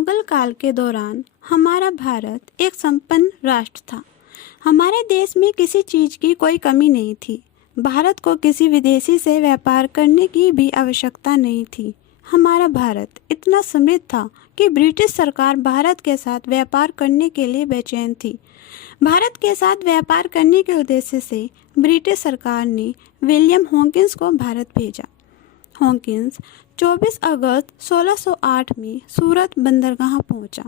मुगल काल के दौरान हमारा भारत एक संपन्न राष्ट्र था। हमारे देश में किसी चीज़ की कोई कमी नहीं थी। भारत को किसी विदेशी से व्यापार करने की भी आवश्यकता नहीं थी। हमारा भारत इतना समृद्ध था कि ब्रिटिश सरकार भारत के साथ व्यापार करने के लिए बेचैन थी। भारत के साथ व्यापार करने के उद्देश्य से ब्रिटिश सरकार ने विलियम हॉकिंस को भारत भेजा। हॉकिंस 24 अगस्त 1608 में सूरत बंदरगाह पहुंचा।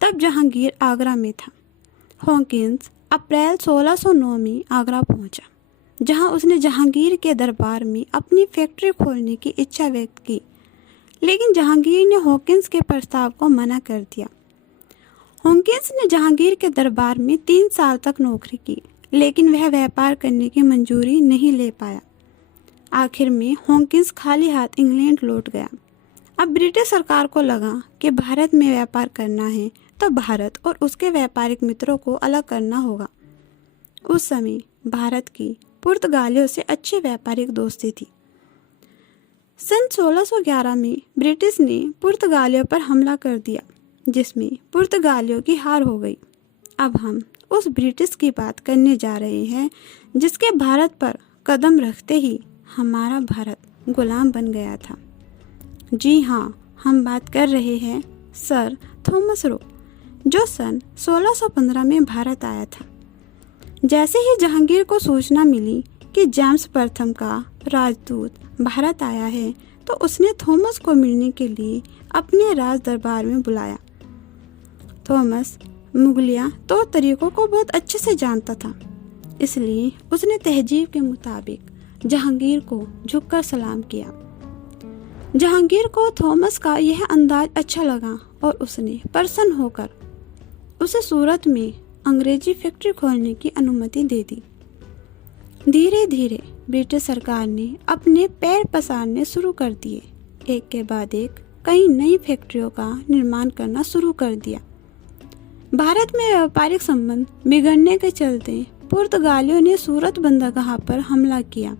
तब जहांगीर आगरा में था। हॉकिंस अप्रैल 1609 में आगरा पहुंचा, जहां उसने जहांगीर के दरबार में अपनी फैक्ट्री खोलने की इच्छा व्यक्त की, लेकिन जहांगीर ने हॉकिंस के प्रस्ताव को मना कर दिया। हॉकिंस ने जहांगीर के दरबार में 3 साल तक नौकरी की, लेकिन वह व्यापार करने की मंजूरी नहीं ले पाया। आखिर में हॉकिंस खाली हाथ इंग्लैंड लौट गया। अब ब्रिटिश सरकार को लगा कि भारत में व्यापार करना है तो भारत और उसके व्यापारिक मित्रों को अलग करना होगा। उस समय भारत की पुर्तगालियों से अच्छी व्यापारिक दोस्ती थी। सन 1611 में ब्रिटिश ने पुर्तगालियों पर हमला कर दिया, जिसमें पुर्तगालियों की हार हो गई। अब हम उस ब्रिटिश की बात करने जा रहे हैं जिसके भारत पर कदम रखते ही हमारा भारत गुलाम बन गया था। जी हाँ, हम बात कर रहे हैं सर थॉमस रो, जो सन 1615 में भारत आया था। जैसे ही जहांगीर को सूचना मिली कि जेम्स प्रथम का राजदूत भारत आया है, तो उसने थॉमस को मिलने के लिए अपने राज दरबार में बुलाया। थॉमस मुगलिया तौर तरीकों को बहुत अच्छे से जानता था, इसलिए उसने तहजीब के मुताबिक जहांगीर को झुककर सलाम किया। जहांगीर को थॉमस का यह अंदाज अच्छा लगा और उसने प्रसन्न होकर उसे सूरत में अंग्रेजी फैक्ट्री खोलने की अनुमति दे दी। धीरे धीरे ब्रिटिश सरकार ने अपने पैर पसारने शुरू कर दिए। एक के बाद एक कई नई फैक्ट्रियों का निर्माण करना शुरू कर दिया। भारत में व्यापारिक संबंध बिगड़ने के चलते पुर्तगालियों ने सूरत बंदरगाह पर हमला किया।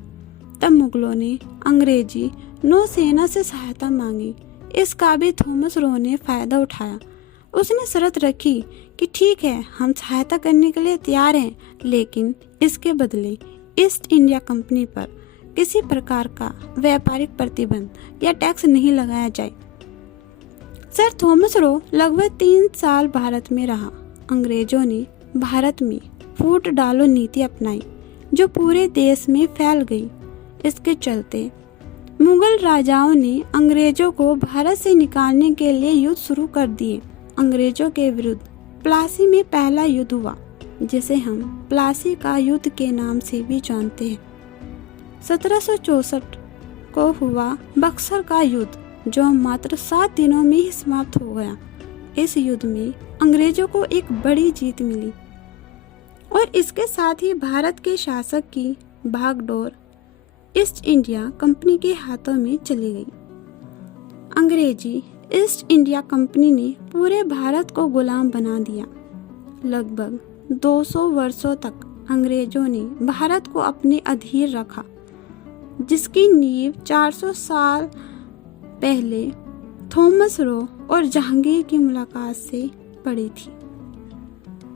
तब मुगलों ने अंग्रेजी नौसेना से सहायता मांगी। इसका भी थॉमस रो ने फायदा उठाया। उसने शर्त रखी कि ठीक है, हम सहायता करने के लिए तैयार हैं, लेकिन इसके बदले ईस्ट इंडिया कंपनी पर किसी प्रकार का व्यापारिक प्रतिबंध या टैक्स नहीं लगाया जाए। सर थॉमस रो लगभग 3 साल भारत में रहा। अंग्रेजों ने भारत में फूट डालो नीति अपनाई, जो पूरे देश में फैल गई। इसके चलते मुगल राजाओं ने अंग्रेजों को भारत से निकालने के लिए युद्ध शुरू कर दिए। अंग्रेजों के विरुद्ध प्लासी में पहला युद्ध हुआ, जिसे हम प्लासी का युद्ध के नाम से भी जानते हैं। 1764 को हुआ बक्सर का युद्ध, जो मात्र 7 दिनों में ही समाप्त हो गया। इस युद्ध में अंग्रेजों को एक बड़ी जीत मिली और इसके साथ ही भारत के शासक की भागडोर ईस्ट इंडिया कंपनी के हाथों में चली गई। अंग्रेजी ईस्ट इंडिया कंपनी ने पूरे भारत को गुलाम बना दिया। लगभग 200 वर्षों तक अंग्रेजों ने भारत को अपने अधीन रखा, जिसकी नींव 400 साल पहले थॉमस रो और जहांगीर की मुलाकात से पड़ी थी।